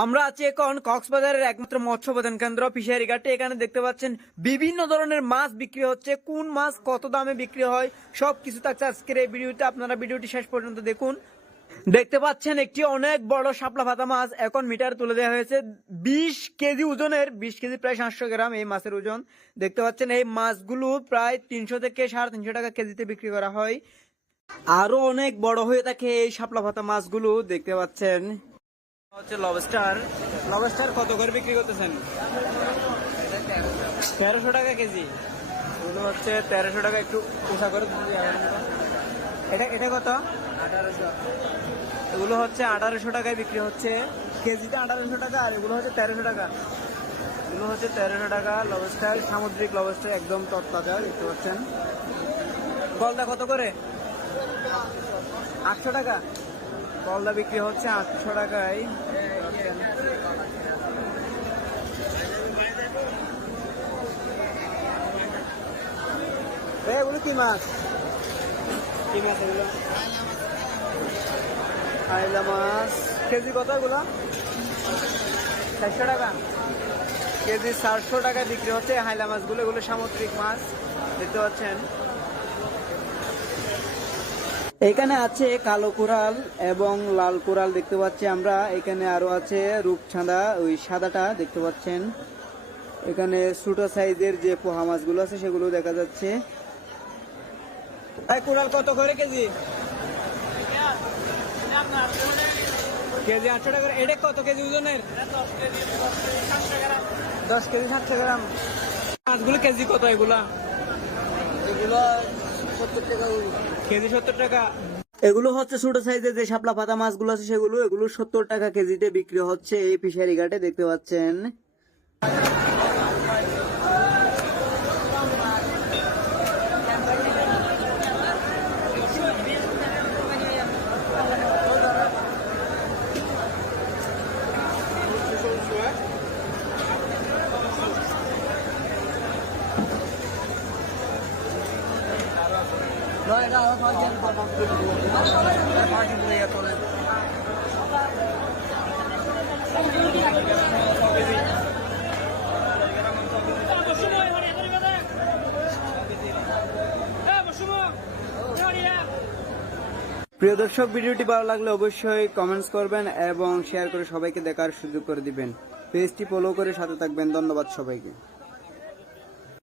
আমরা আছি এখন কক্সবাজারের একমাত্র মৎস্য প্রধান কেন্দ্র ফিশারি ঘাটে। এখানে দেখতে পাচ্ছেন বিভিন্ন ধরনের মাছ বিক্রি হচ্ছে। কোন মাছ কত দামে বিক্রি হয় সবকিছু থাকছে আজকের এই ভিডিওতে। আপনারা ভিডিওটি শেষ পর্যন্ত দেখুন। দেখতে পাচ্ছেন একটি অনেক বড় শাপলা পাতা মাছ এখন মিটার তুলে দেওয়া হয়েছে। 20 কেজি ওজনের, 20 কেজি প্রায় 700 গ্রাম এই মাছের ওজন। দেখতে পাচ্ছেন এই মাছগুলো প্রায় 300 থেকে 350 টাকা কেজিতে বিক্রি করা হয়। আরো অনেক বড় হয়ে থাকে এই শাপলা পাতা মাছগুলো। দেখতে পাচ্ছেন হচ্ছে লবস্টার। লবস্টার কত করে বিক্রি করতেছেন? 1300 টাকা কেজি। এগুলো হচ্ছে 1300 টাকা। একটু পোষা করে এটা এটা কত? 1800। এগুলো হচ্ছে 1800 টাকায় বিক্রি হচ্ছে কেজিতে, 1800 টাকা। আর এগুলো হচ্ছে 1300 টাকা। এগুলো হচ্ছে 1300 টাকা লবস্টার, সামুদ্রিক লবস্টার, একদম তরতাজা। দেখতে পাচ্ছেন গলদা কত করে? 800 টাকা। গলদা বিক্রি হচ্ছে 800 টাকায়। এগুলো কি মাছ? কি মাছ এগুলো? আইলা মাছ। কেজি কত এগুলো? 400 টাকা কেজি। 400 টাকা বিক্রি হচ্ছে হাইলা মাছগুলো। এগুলো সামুদ্রিক মাছ। দেখতে পাচ্ছেন এখানে আছে কালো কোরাল এবং লাল কোরাল দেখতে পাচ্ছি আমরা। এখানে আরো আছে রূপচাঁদা, ওই সাদাটা দেখতে পাচ্ছেন। এখানে ছোট সাইজের যে পোহা মাছগুলো আছে সেগুলো দেখা যাচ্ছে। কোরাল কত করে কেজি? কেজি 800 টাকা। এটা কত কেজি ওজনের? 10 কেজি 700 গ্রাম। মাছগুলো কেজি কত এগুলা? এগুলো 70 টাকা কেজি। 70 টাকা। এগুলো হচ্ছে ছোট সাইজের যে শাপলা পাতা মাছগুলো আছে সেগুলো। এগুলো 70 টাকা কেজিতে বিক্রি হচ্ছে এই ফিশারি ঘাটে। দেখতে পাচ্ছেন প্রিয় দর্শক, ভিডিওটি ভালো লাগলে অবশ্যই কমেন্টস করবেন এবং শেয়ার করে সবাইকে দেখার সুযোগ করে দিবেন। পেজটি ফলো করে সাথে থাকবেন। ধন্যবাদ সবাইকে।